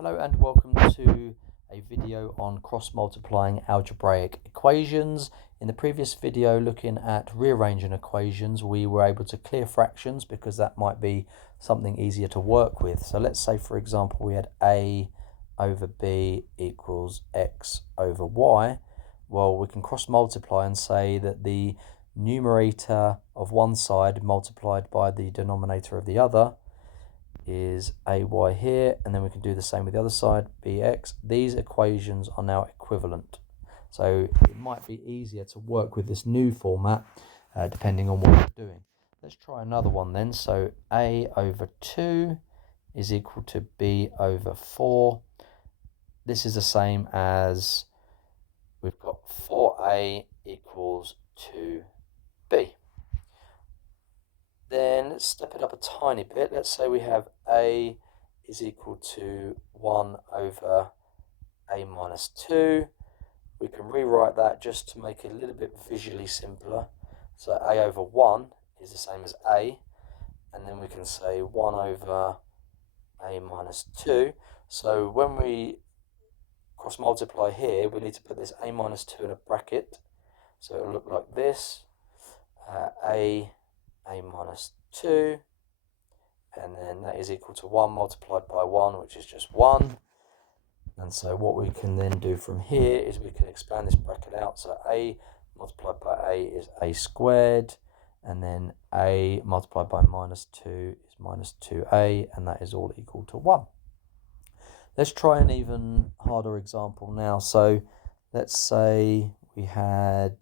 Hello and welcome to a video on cross-multiplying algebraic equations. In the previous video looking at rearranging equations, we were able to clear fractions because that might be something easier to work with. So let's say, for example, we had a over b equals x over y. Well, we can cross-multiply and say that the numerator of one side multiplied by the denominator of the other is ay here, and then we can do the same with the other side, bx. These equations are now equivalent, so it might be easier to work with this new format depending on what you're doing. Let's try another one then. So a over 2 is equal to b over 4. This is the same as we've got 4a equals 2b. Then let's step it up a tiny bit. Let's say we have a is equal to 1 over a minus 2. We can rewrite that just to make it a little bit visually simpler. So a over 1 is the same as a, and then we can say 1 over a minus 2. So when we cross multiply here, we need to put this a minus 2 in a bracket. So it'll look like this, a minus 2, and then that is equal to 1 multiplied by 1, which is just 1. And so what we can then do from here is we can expand this bracket out. So a multiplied by a is a squared, and then a multiplied by minus 2 is minus 2a, and that is all equal to 1. Let's try an even harder example now. So let's say we had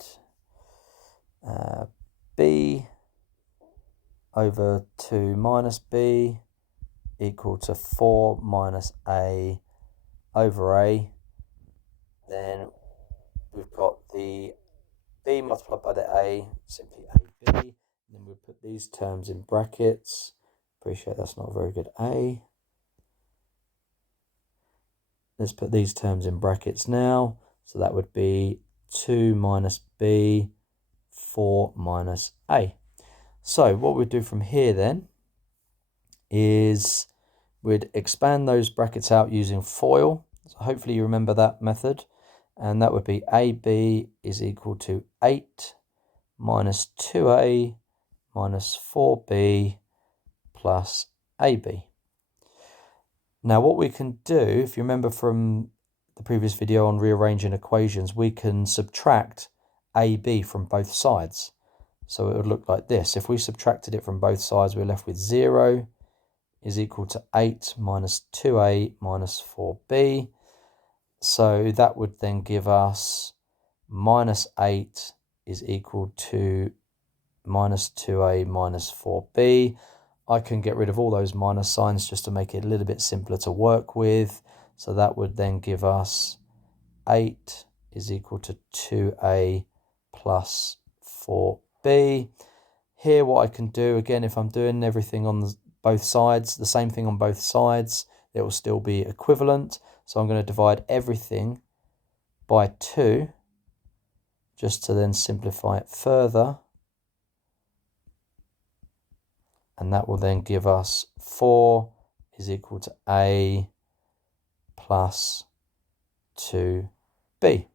b over 2 minus b equal to 4 minus a over a. Then we've got the b multiplied by the a, simply ab. And then we'll put these terms in brackets. Appreciate that's not very good. A. Let's put these terms in brackets now. So that would be 2 minus b, 4 minus a. So what we'd do from here then is we'd expand those brackets out using FOIL. So hopefully you remember that method. And that would be AB is equal to 8 minus 2A minus 4B plus AB. Now what we can do, if you remember from the previous video on rearranging equations, we can subtract AB from both sides. So it would look like this. If we subtracted it from both sides, we're left with 0 is equal to 8 minus 2a minus 4b. So that would then give us minus 8 is equal to minus 2a minus 4b. I can get rid of all those minus signs just to make it a little bit simpler to work with. So that would then give us 8 is equal to 2a plus 4b. Here what I can do, again, if I'm doing everything on both sides, the same thing on both sides, it will still be equivalent. So I'm going to divide everything by 2 just to then simplify it further. And that will then give us 4 is equal to a plus 2b.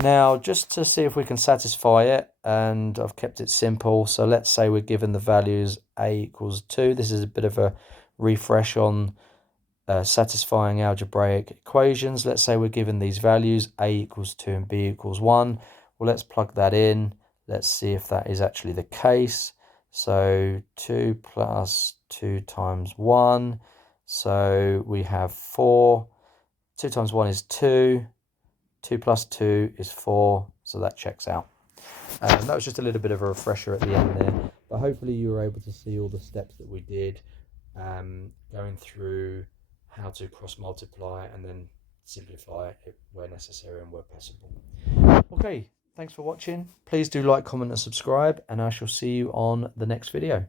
Now, just to see if we can satisfy it, and I've kept it simple. So let's say we're given the values a equals 2. This is a bit of a refresh on satisfying algebraic equations. Let's say we're given these values, a equals 2 and b equals 1. Well, let's plug that in. Let's see if that is actually the case. So 2 plus 2 times 1. So we have 4. 2 times 1 is 2. 2 plus 2 is 4, so that checks out. That was just a little bit of a refresher at the end there, but hopefully you were able to see all the steps that we did, going through how to cross multiply and then simplify it where necessary and where possible. Okay, thanks for watching. Please do like, comment and subscribe, and I shall see you on the next video.